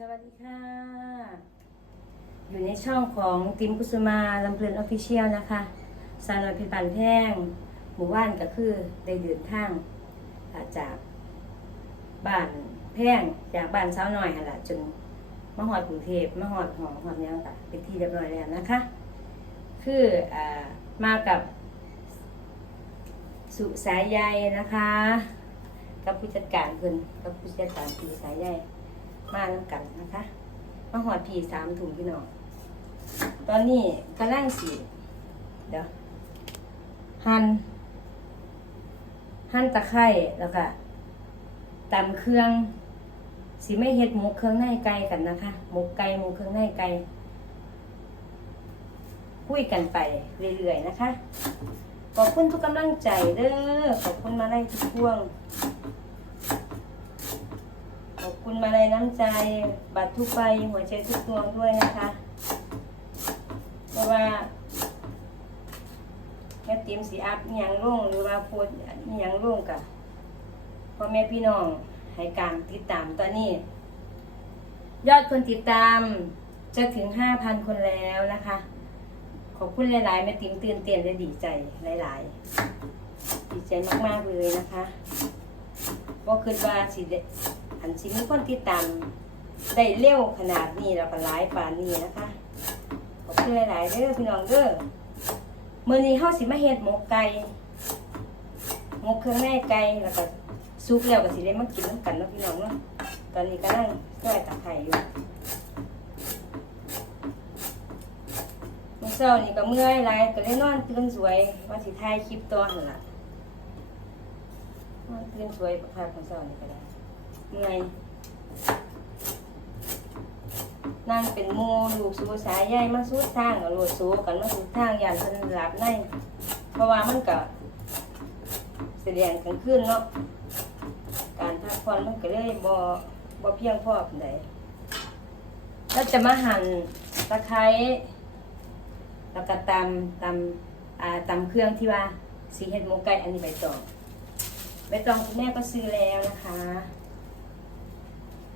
สวัสดีค่ะ อยู่ในช่องของติมกุสุมาลำเพลินออฟฟิเชียลนะคะสาวน้อยพชรบานแพงหมู่บ้านก็คือได้เดินทางาจากบ้านแพงจากบ้านเสาวน้อยหั่นละจนมหอดกรุงเทพมหอดหอหอดเนี้ยค่ะเป็นที่เรียบร้อยแล้วนะคะ คืออมากับสุสายใยนะคะ กับผู้จัดการเพิ่นกับผู้จัดการปีสายใย มาแล้วกันนะคะ มาหอดผีสามถุงพี่น้อง ตอนนี้กำลังสีเดี๋ยวหั่นหั่นตะไคร้แล้วก็ตำเครื่องสีไม่เฮ็ดหมูเครื่องในไก่กันนะคะหมูไก่หมูเครื่องในไก่คุยกันไปเรื่อยๆนะคะ ขอบคุณทุกกำลังใจเด้อขอบคุณมาไล่ทุกพวง คุณมาในน้ำใจ บัตรทุกใบหัวใจทุกดวงด้วยนะคะ เพราะว่าแม่ติมสีอัพอหยังลงหรือว่าโพสต์อหยังลงกับพ่อแม่พี่น้องให้การติดตามตอนนี้ ยอดคนติดตามจะถึงห้าพันคนแล้วนะคะ ขอบคุณหลายๆแม่ติมตื่นเต้นและดีใจหลาย ๆ ดีใจมากๆเลยนะคะว่าคิดว่าสิ อันสิมีคนติดตามได้เร็วขนาดนี้แล้วก็หลายป่านนี้นะคะขอบคุณหลายๆเด้อพี่น้องเด้อเมื้อนี้เฮาสิมาเฮ็ดหมกไก่หมกเครื่องในไก่แล้วก็ซุปแล้วก็สิได้มากินนำกันเนาะพี่น้องเนาะตอนนี้กำลังซอยตะไคร้อยู่มื้อเช้านี่ก็เมื่อยหลายก็เลยนอนตื่นสวยว่าสิถ่ายคลิปต่อนั่นล่ะนอนตื่นสวยพักมื้อเช้านี่ก็ได้ เมื่อยนั่นเป็นหมูลูกสูสายใหญ่มาสูดทางกับโลดสูกันมาสูดทางยานเพิ่นหลับในเพราะว่ามันก็แสดงกลางคืนเนาะการพักผ่อนมันก็เลยบ่บ่เพียงพอปานใดแล้วจะมาหั่นตะไคร้แล้วก็ตำตำอ่าตำเครื่องที่ว่าสีเห็ดหมูไก่อันนี้ใบตองใบตองคุณแม่ก็ซื้อแล้วนะคะ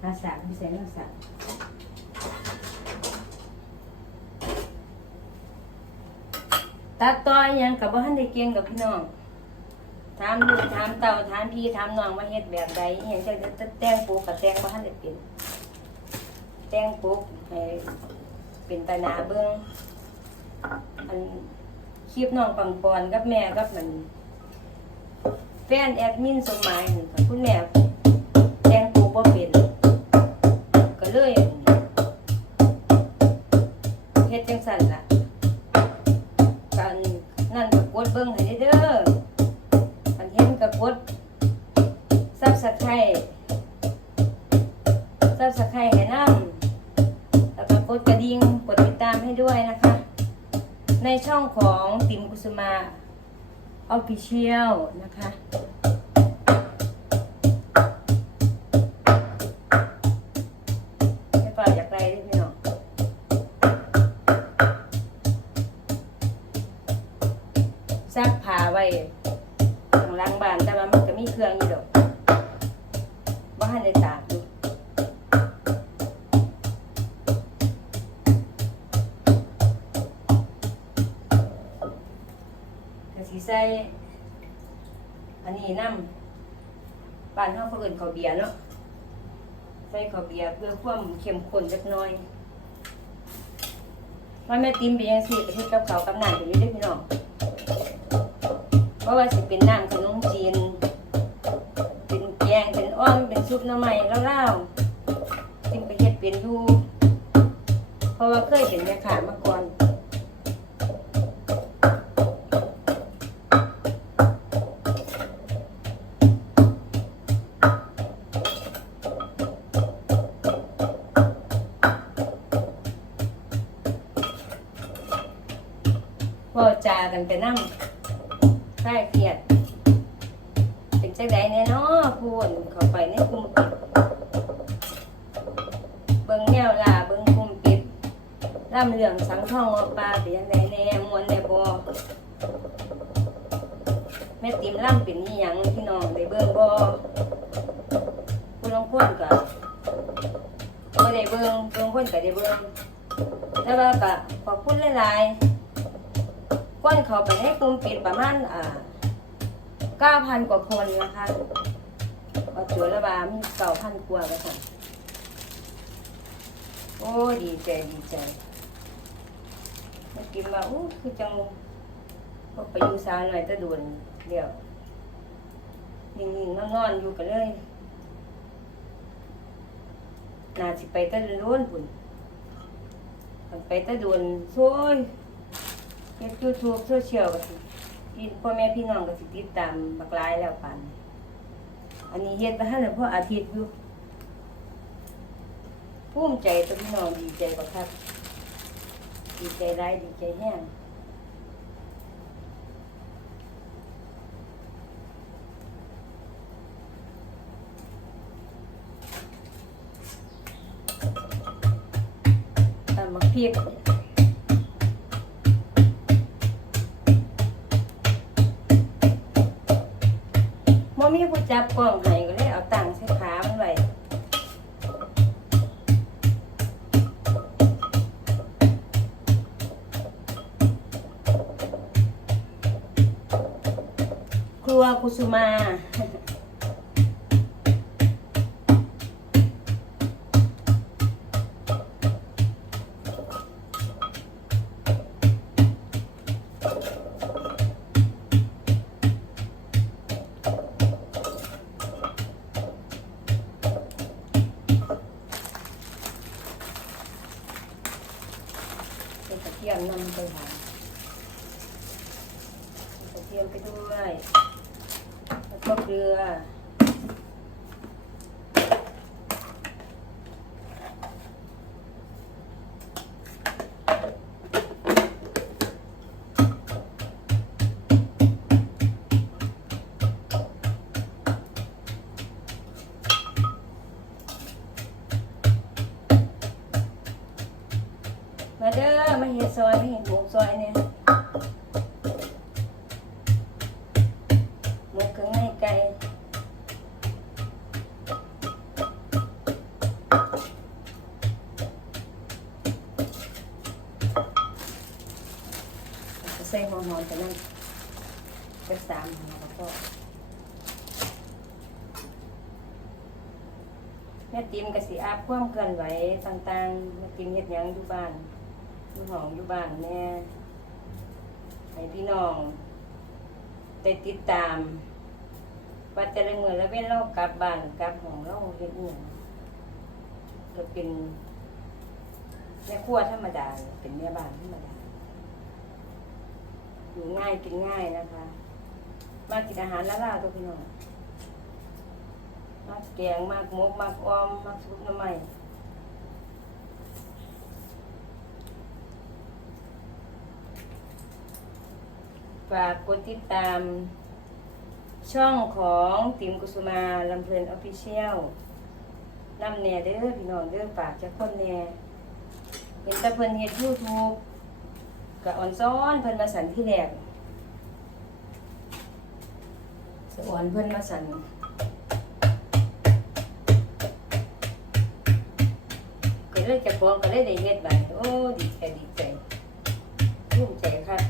นาสาพิเศษนาสาตัดต่ออหยังกับว่าท่านได้เก่งกับพี่น้องถามลูกถามเต่าถามพี่ถามน้องว่าเฮ็ดแบบใดอหยังจะจะแต่งปลูกกับแต่งว่าท่านได้เป็นแต่งปลูกให้เป็นตาหนาเบิ่งอันคลิปน้องปังปอนกับแม่กับมันแฟนแอดมินสมหมายนี่ค่ะคุณแม่แต่งปลูกบ่เป็น เลยเฮ็ดจังสั่นล่ะกันนั่นก็กดเบิ่งให้เด้อคันเห็นก็กดซับสไครต์ซับสไครต์ให้นำแล้วก็กดกระดิ่งกดติดตามให้ด้วยนะคะ ในช่องของติมกุสุมาออฟฟิเชียลนะคะ ปล่อยอยากไรเด้อพี่น้องซักผ้าไว้ตรงหล้างบ้านแต่ว่ามันก็มีเครื่องอยู่ดอกว่าให้ได้ตากอยู่ก็สิใส่อันนี้น้ำบ้านเขาเขาเอิ้นข้าวเบียร์เนาะ ใส่ข้าวเบียร์เพื่อความเข้มข้นจักน้อยว่าแม่ติมเป็นยังสี่ประเทศกับเขากับน้ำอยู่นี่เด้อพี่น้องเพราะว่าสิเป็นน้ำขนมจีน เป็นแกงเป็นอ้อมเป็นซุปหน้ำใหม่เล่าวๆติมไปเฮ็ดเป็นอยู่เพราะว่าเคยเป็นแม่ค้ามาก่อน พอจากันไปนั่งคลายเครียดเป็นจังใดแน่เนาะพูนเข้าไปในกลุ่มปิดเบิ่งแนวล่าเบิ่งกลุ่มปิดร่ำเรื่องสังท่องอปลาเป็นจังใดแน่มวนได้บ่แม่ติมร่ำเป็นอีหยังพี่น้องได้เบิ่งบ่ผู้ลางคนก็ก็บ่ได้เบิ่งเบิ่งคนก็ได้เบิ่งแต่ว่าก็ขอบคุณหลายๆ ก้นเขาไปให้กลุ่มปิดประมาณอ่า9,000กว่าคนนะคะก็ตัวละบามี9,000กว่าแล้วค่ะโอ้ดีใจดีใจเมื่อกี้ว่าอู้คือจังพอไปอยู่สาวหน่อยแตะโดนเดี๋ยวนิ่งๆนอนๆอยู่กันเลยน่าสิไปแตะโดนพุ่นไปแตะโดนโซ่ย เฮ็ดยูทูบโซเชียลก็สิพี่พ่อแม่พี่น้องก็สิติดตามบักหลายแล้วปานอันนี้เฮ็ดมาให้แล้วพออาทิตย์อยู่ภูมิใจตัวพี่น้องดีใจบักคักดีใจหลายดีใจแห้งตำมักพริก จับกล้องให้ก็เลยเอาตังค์ใส่ขามันไว้ครัวกุสุมา ซอยมาเห็ดหมูซอยเนี่ยหมูเครื่องในไก่ใส่หัวหอมไปนั่นเป็นสามหัวแล้วก็แม่ติมกะสิอาบความเคลื่อนไหวต่างๆแม่ติมเฮ็ดหยังอยู่บ้าน อยู่ห้องอยู่บ้านแน่ให้พี่น้องได้ติดตามว่าแต่ละมือแล้วเว้นเรากลับบ้านกลับห้องเราเฮ็ดอีหยังก็เป็นแม่ครัวธรรมดาเป็นแม่บ้านธรรมดาอยู่ง่ายกินง่ายนะคะ มากินอาหารละล่าตัวพี่น้องมากแกงมากหมกมากออมมากซุปน้ำให ฝากกดติดตาม ช่องของติมกุสุมาลำเพลินออฟฟิเชียลนำแน่เด้อพี่น้องเด้อฝากจะคนแน่เห็นแตะเพิ่นเฮ็ดยูทูบกับอ่อนซ้อนเพิ่นมาสันที่แรกสอ่อนเพิ่นมาสันก็เลยจะฟ้องก็เลยได้เฮ็ดบัดนี้โอ้ดีใจดีใจภูมิใจค่ะย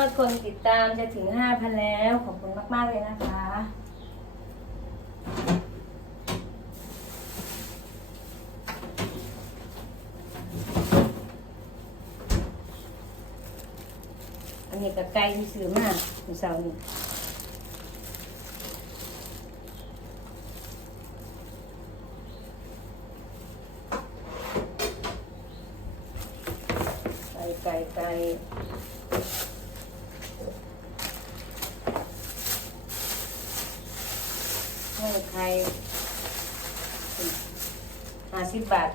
อดคนติดตามจะถึง 5,000 แล้ว ขอบคุณมาก ๆ เลยนะคะ อันนี้กับไก่ที่ซื้อมาเมื่อเช้านี้ไก่ไก่ไก่ ให้ใครห้าสิ บบาท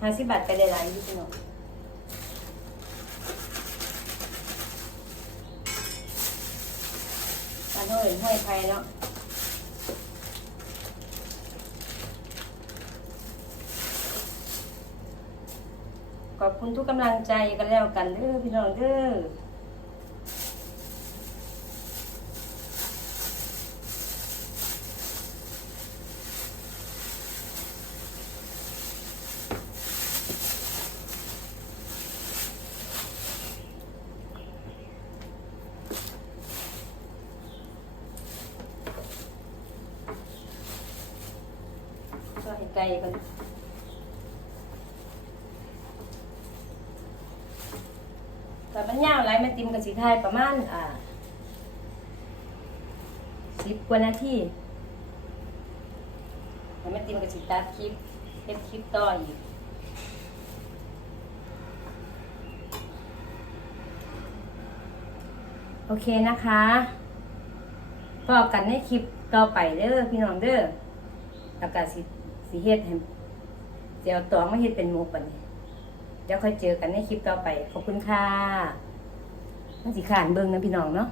ห้าสิบบาทไปได้หลายอยี่พี่น้องการโทรเอินห้วยไผ่เนาะขอบคุณทุกกำลังใจกันแล้วกันเด้อพี่น้องเด้อ ก็ให้ไกลกันแต่มันยาวไรมันติมกับสีไทยประมาณอ่าสิบกว่านาทีแต่มันติมกับสีตัดคลิปเฮ็ดคลิปต่ออีกโอเคนะคะพอกันในคลิปต่อไปเด้อพี่น้องเด้อแล้วก็สิ สิเฮ็ดให้เดี๋ยวตองมาเฮ็ดเป็นหมูปันเดี๋ยวค่อยเจอกันในคลิปต่อไป ขอบคุณค่ะมันสิขานเบิ่งนะพี่น้องเนาะ